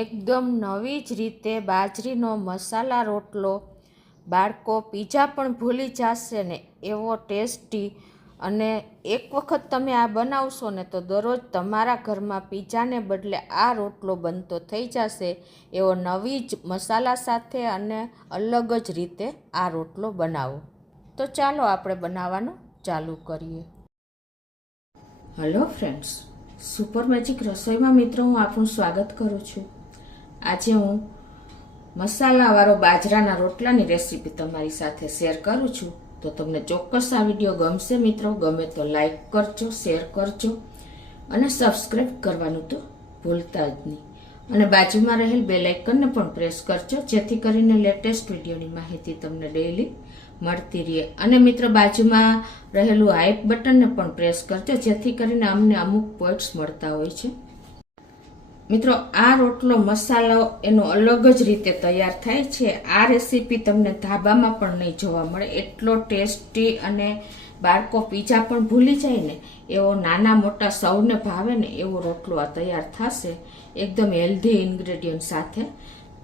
એકદમ નવી જ રીતે બાજરીનો મસાલા રોટલો બાળકો પીઝા પણ ભૂલી જશે ને એવો ટેસ્ટી, અને એક વખત તમે આ બનાવશો ને તો દરરોજ તમારા ઘરમાં પીઝાને બદલે આ રોટલો બનતો થઈ જશે એવો નવી જ મસાલા સાથે અને અલગ જ રીતે આ રોટલો બનાવો. તો ચાલો આપણે બનાવવાનું ચાલુ કરીએ. હેલો ફ્રેન્ડ્સ, સુપર મેજિક રસોઈમાં મિત્રો હું આપનું સ્વાગત કરું છું. આજે હું મસાલાવાળો બાજરાના રોટલાની રેસીપી તમારી સાથે શેર કરું છું. તો તમને ચોક્કસ આ વિડીયો ગમશે મિત્રો. ગમે તો લાઈક કરજો, શેર કરજો અને સબસ્ક્રાઈબ કરવાનું તો ભૂલતા જ નહીં. અને બાજુમાં રહેલ બેલ આઇકનને પણ પ્રેસ કરજો, જેથી કરીને લેટેસ્ટ વિડીયોની માહિતી તમને ડેઈલી મળતી રહે. અને મિત્રો બાજુમાં રહેલું હાઈપ બટનને પણ પ્રેસ કરજો, જેથી કરીને અમને અમુક પોઈન્ટ્સ મળતા હોય છે. મિત્રો આ રોટલો મસાલો એનો અલગ જ રીતે તૈયાર થાય છે. આ રેસીપી તમને ધાબામાં પણ નહીં જોવા મળે, એટલો ટેસ્ટી અને બાળકો પીઝા પણ ભૂલી જાય ને એવો, નાના મોટા સૌને ભાવે ને એવો રોટલો આ તૈયાર થશે એકદમ હેલ્ધી ઇન્ગ્રેડિયન્ટ સાથે.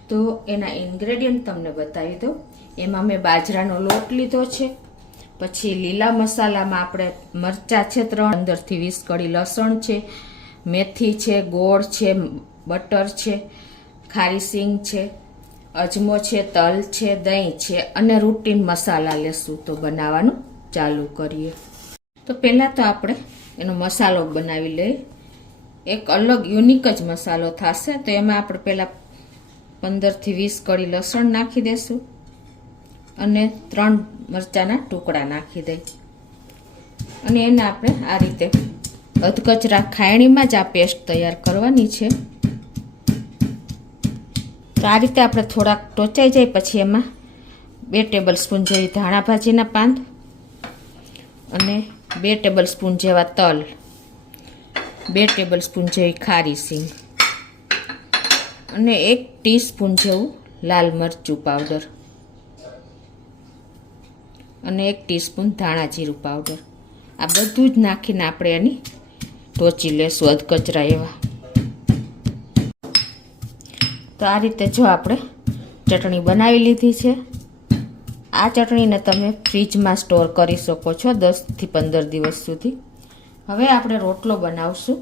તો એના ઇન્ગ્રેડિયન્ટ તમને બતાવી દઉં. એમાં મેં બાજરાનો લોટ લીધો છે, પછી લીલા મસાલામાં આપણે મરચાં છે 3, 15 થી 20 કળી લસણ છે, મેથી છે, ગોળ છે, બટર છે, ખારી સિંગ છે, અજમો છે, તલ છે, દહીં છે અને રૂટીન મસાલા લેશું. તો બનાવવાનું ચાલુ કરીએ. તો પહેલાં તો આપણે એનો મસાલો બનાવી લઈએ. એક અલગ યુનિક જ મસાલો થશે. તો એમાં આપણે પહેલાં 15 થી 20 કળી લસણ નાખી દઈશું અને 3 મરચાંના ટુકડા નાખી દઈએ. અને એને આપણે આ રીતે અધકચરા ખાયણીમાં જ આ પેસ્ટ તૈયાર કરવાની છે. તો આ રીતે આપણે થોડાક ટોચાઈ જાય પછી એમાં 2 ટેબલ સ્પૂન જેવી ધાણા ભાજીના પાન અને 2 ટેબલ સ્પૂન જેવા તલ, 2 ટેબલ સ્પૂન જેવી ખારી સિંગ અને 1 ટીસ્પૂન જેવું લાલ મરચું પાવડર અને 1 ટીસ્પૂન ધાણા જીરું પાવડર. આ બધું જ નાખીને આપણે એની ટોચી લેશું અધકચરા એવા. તો આ રીતે જો આપણે ચટણી બનાવી લીધી છે. આ ચટણીને તમે ફ્રીજમાં સ્ટોર કરી શકો છો 10 થી 15 દિવસ સુધી. હવે આપણે રોટલો બનાવશું.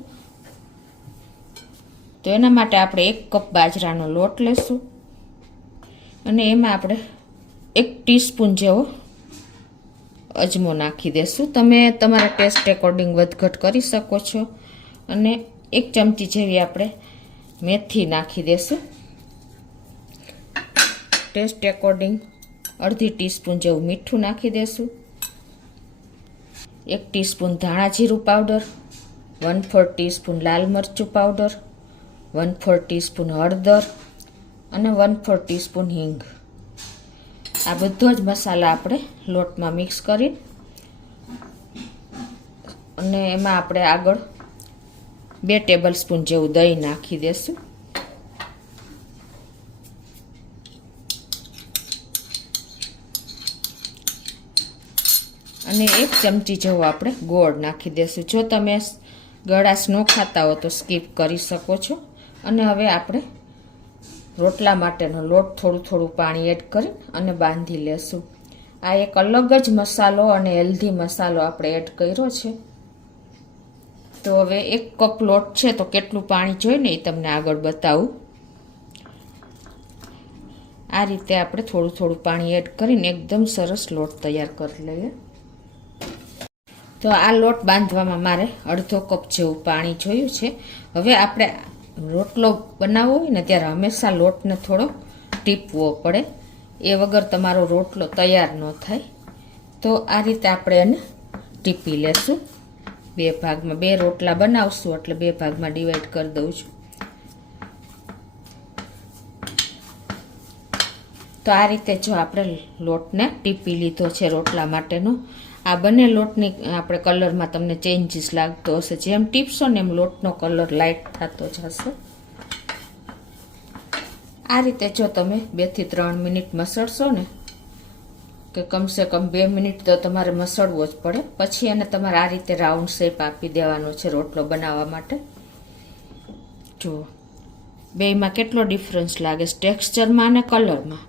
તો એના માટે આપણે 1 કપ બાજરાનો લોટ લેશું અને એમાં આપણે 1 ટીસ્પૂન જેવો અજમો નાખી દેશું. તમે તમારા ટેસ્ટ એકોર્ડિંગ વધઘટ કરી શકો છો. અને 1 ચમચી જેવી આપણે મેથી નાખી દેશું. ટેસ્ટ એકોર્ડિંગ અડધી ટીસ્પૂન જેવું મીઠું નાખી દેશું. 1 ટીસ્પૂન ધાણા જીરું પાવડર, 1/4 ટીસ્પૂન લાલ મરચું પાવડર, 1/4 ટીસ્પૂન હળદર અને 1/4 ટીસ્પૂન હિંગ. આ બધો જ મસાલા આપણે લોટમાં મિક્સ કરી અને એમાં આપણે આગળ 2 ટેબલ સ્પૂન જેવું દહીં નાખી દેશું. અને 1 ચમચી જેવો આપણે ગોળ નાખી દેશું. જો તમે ગળાશ ન ખાતા હો તો સ્કીપ કરી શકો છો. અને હવે આપણે રોટલા માટેનો લોટ થોડું પાણી એડ કરી અને બાંધી લેશું. આ એક અલગ જ મસાલો અને હેલ્ધી મસાલો આપણે એડ કર્યો છે. તો હવે 1 કપ લોટ છે તો કેટલું પાણી જોઈને એ તમને આગળ બતાવું. આ રીતે આપણે થોડું પાણી એડ કરીને એકદમ સરસ લોટ તૈયાર કરી લઈએ. તો આ લોટ બાંધવામાં મારે અડધો કપ જેવું પાણી જોયું છે. હવે આપણે રોટલો બનાવવો હોય ને ત્યારે હંમેશા લોટને થોડો ટીપવો પડે, એ વગર તમારો રોટલો તૈયાર ન થાય. તો આ રીતે આપણે એને ટીપી લેશું. 2 ભાગમાં, 2 રોટલા બનાવશું એટલે 2 ભાગમાં ડિવાઈડ કરી દઉં છું. તો આ રીતે જો આપણે લોટને ટીપી લીધો છે રોટલા માટેનો. આ બંને લોટની આપણે કલરમાં તમને ચેન્જીસ લાગતો હશે. જેમ ટીપશો ને એમ લોટનો કલર લાઇટ થતો જશે. આ રીતે જો તમે 2 થી 3 મિનિટ મસળશો ને, કે કમસે કમ 2 મિનિટ તો તમારે મસળવો જ પડે. પછી એને તમારે આ રીતે રાઉન્ડ શેપ આપી દેવાનો છે રોટલો બનાવવા માટે. જુઓ બેયમાં કેટલો ડિફરન્સ લાગે છે ટેક્સચરમાં અને કલરમાં.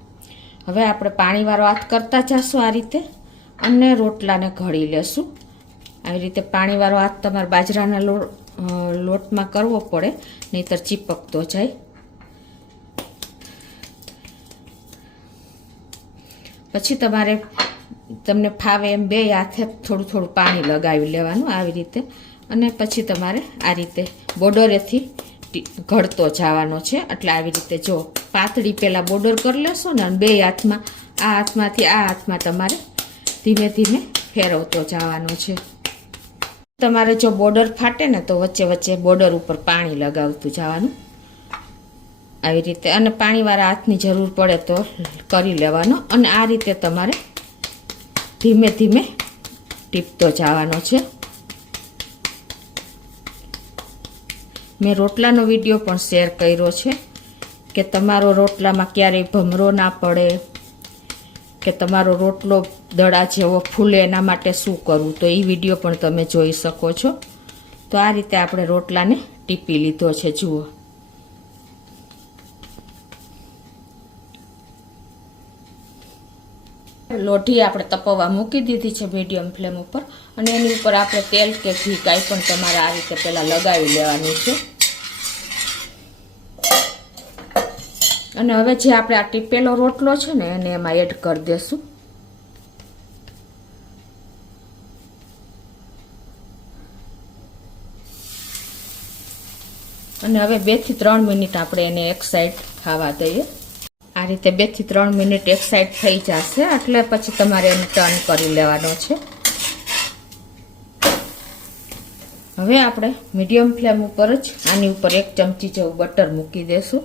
હવે આપણે પાણીવાળો હાથ કરતા જઈશું આ રીતે અને રોટલાને ઘડી લેશું. આવી રીતે પાણીવાળો હાથ તમારે બાજરાના લોટમાં કરવો પડે, નહીંતર ચીપકતો જાય. પછી તમારે તમને ફાવે એમ બે હાથે થોડું થોડું પાણી લગાવી લેવાનું આવી રીતે, અને પછી તમારે આ રીતે બોર્ડરેથી ઘડતો જવાનો છે. એટલે આવી રીતે જો પાતળી પહેલાં બોર્ડર કરી લેશો ને, અને બે હાથમાં આ હાથમાંથી આ હાથમાં તમારે ધીમે ધીમે ફેરવતો જવાનો છે. તમારે જો બોર્ડર ફાટે ને તો વચ્ચે વચ્ચે બોર્ડર ઉપર પાણી લગાવતું જવાનું આવી રીતે, અને પાણીવાળા હાથની જરૂર પડે તો કરી લેવાનો. અને આ રીતે તમારે ધીમે ધીમે ટીપતો જવાનો છે. મેં રોટલાનો વિડીયો પણ શેર કર્યો છે કે તમારો રોટલામાં ક્યારેય ભમરો ના પડે, કે તમારો રોટલો દડા જેવો ફૂલે એના માટે શું કરવું, તો એ વિડીયો પણ તમે જોઈ શકો છો. તો આ રીતે આપણે રોટલાને ટીપી લીધો છે. જુઓ, લોઢી આપણે તપવા મૂકી દીધી છે મીડિયમ ફ્લેમ ઉપર, અને એની ઉપર આપણે તેલ કે ઘી કાંઈ પણ તમારે આ રીતે પહેલાં લગાવી લેવાનું છે. અને હવે જે આપણે આ ટીપેલો રોટલો છે ને એને એમાં એડ કરી દેશું. અને હવે 2 થી 3 મિનિટ આપણે એને એક સાઈડ ખાવા દઈએ. આ રીતે 2 થી 3 મિનિટ એક સાઈડ થઈ જશે એટલે પછી તમારે એને ટર્ન કરી લેવાનો છે. હવે આપણે મીડિયમ ફ્લેમ ઉપર જ આની ઉપર 1 ચમચી જેવું બટર મૂકી દેશું.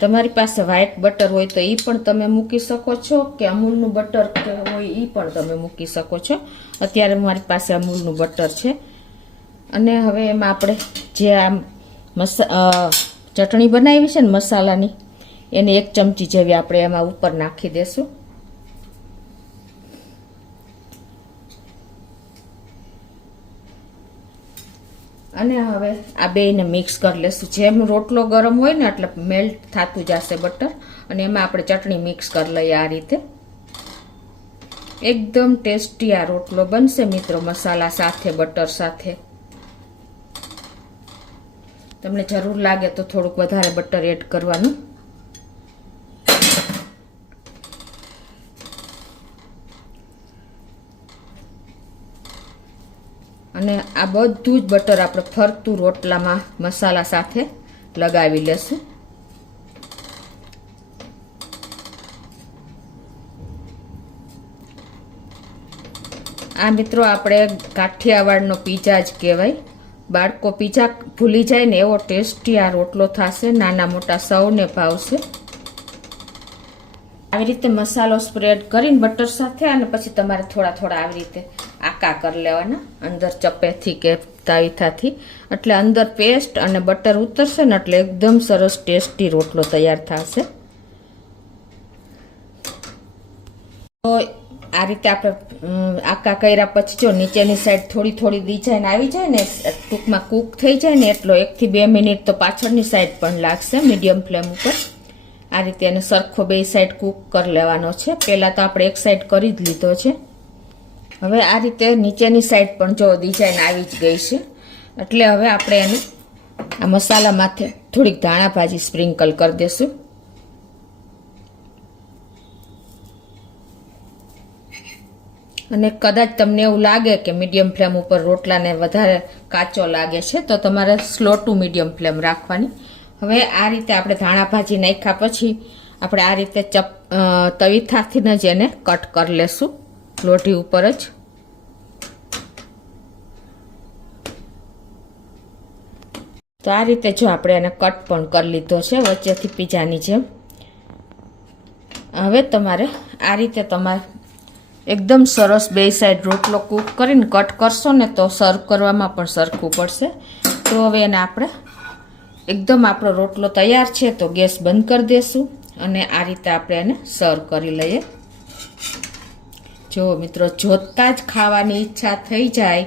તમારી પાસે વ્હાઈટ બટર હોય તો એ પણ તમે મૂકી શકો છો, કે અમૂલનું બટર હોય એ પણ તમે મૂકી શકો છો. અત્યારે મારી પાસે અમૂલનું બટર છે. અને હવે એમાં આપણે જે આ ચટણી બનાવી છે ને મસાલાની, એને 1 ચમચી જેવી આપણે એમાં ઉપર નાખી દેશું. અને હવે આ બેયને મિક્સ કરી લેશું. જેમ રોટલો ગરમ હોય ને એટલે મેલ્ટ થતું જશે બટર, અને એમાં આપણે ચટણી મિક્સ કરી લઈએ. આ રીતે એકદમ ટેસ્ટી આ રોટલો બનશે મિત્રો, મસાલા સાથે બટર સાથે. તમને જરૂર લાગે તો થોડુંક વધારે બટર એડ કરવાનું. અને આ બધું જ બટર આપણે ફરતું રોટલામાં મસાલા સાથે લગાવી લેશું. આ મિત્રો આપણે કાઠિયાવાડનો પીઝા જ કહેવાય. બાળકો પીઝા ભૂલી જાય ને એવો ટેસ્ટી આ રોટલો થશે. નાના મોટા સૌને ભાવશે. આવી રીતે મસાલો સ્પ્રેડ કરીને બટર સાથે, અને પછી તમારે થોડા થોડા આવી રીતે આકા કરી લેવાના અંદર ચપ્પેથી કે તાવીથાથી, એટલે અંદર પેસ્ટ અને બટર ઉતરશે ને એટલે એકદમ સરસ ટેસ્ટી રોટલો તૈયાર થશે. તો આ રીતે આપણે આકા કર્યા પછી જો નીચેની સાઈડ થોડી થોડી ડિઝાઇન આવી જાય ને, ટૂંકમાં કૂક થઈ જાય ને, એટલો 1 થી 2 મિનિટ તો પાછળની સાઈડ પણ લાગશે મીડિયમ ફ્લેમ ઉપર. આ રીતે એને સરખો બે સાઈડ કૂક કરી લેવાનો છે. પહેલાં તો આપણે એક સાઈડ કરી જ લીધો છે. હવે આ રીતે નીચેની સાઈડ પણ જો ડિઝાઇન આવી જ ગઈ છે, એટલે હવે આપણે એને આ મસાલા માથે થોડીક ધાણા ભાજી સ્પ્રિંકલ કરી દેશું. અને કદાચ તમને એવું લાગે કે મીડિયમ ફ્લેમ ઉપર રોટલાને વધારે કાચો લાગે છે તો તમારે સ્લો ટુ મીડિયમ ફ્લેમ રાખવાની. હવે આ રીતે આપણે ધાણા ભાજી નાખ્યા પછી આપણે આ રીતે તવીથાથી જ એને કટ કરી લેશું લોઢી ઉપર જ. તો આ રીતે જો આપણે એને કટ પણ કરી લીધો છે વચ્ચેથી પીઝાની જેમ. હવે તમારે આ રીતે તમારે એકદમ સરસ બે સાઈડ રોટલો કૂક કરીને કટ કરશો ને તો સર્વ કરવામાં પણ સરખું પડશે. તો હવે એને આપણે એકદમ આપણો રોટલો તૈયાર છે તો ગેસ બંધ કરી દેશું અને આ રીતે આપણે એને સર્વ કરી લઈએ. જો મિત્રો જોતાં જ ખાવાની ઈચ્છા થઈ જાય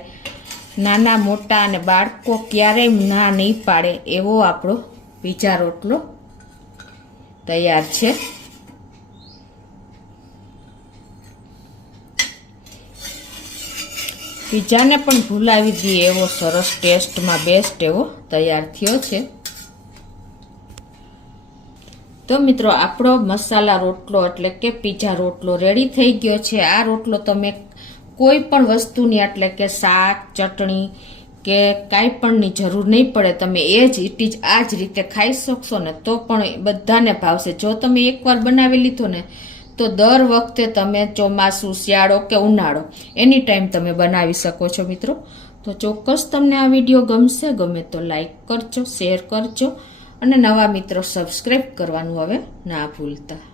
નાના મોટા અને બાળકો ક્યારેય ના નહીં પાડે એવો આપણો પીઝા રોટલો તૈયાર છે. પીઝાને પણ ભૂલાવી દઈએ એવો સરસ ટેસ્ટમાં બેસ્ટ એવો તૈયાર થયો છે. તો મિત્રો આપણો મસાલા રોટલો એટલે કે પીઝા રોટલો રેડી થઈ ગયો છે. આ રોટલો તમે કોઈ પણ વસ્તુની એટલે કે શાક ચટણી કે કાંઈ પણની જરૂર નહીં પડે. તમે ઇટ ઇઝ આ જ રીતે ખાઈ શકશો ને તો પણ બધાને ભાવશે. જો તમે એકવાર બનાવી લીધો ને તો દર વખતે તમે ચોમાસું શિયાળો કે ઉનાળો એની ટાઈમ તમે બનાવી શકો છો મિત્રો. તો ચોક્કસ તમને આ વિડીયો ગમશે. ગમે તો લાઈક કરજો, શેર કરજો અને નવા મિત્રો સબસ્ક્રાઈબ કરવાનું હવે ના ભૂલતા.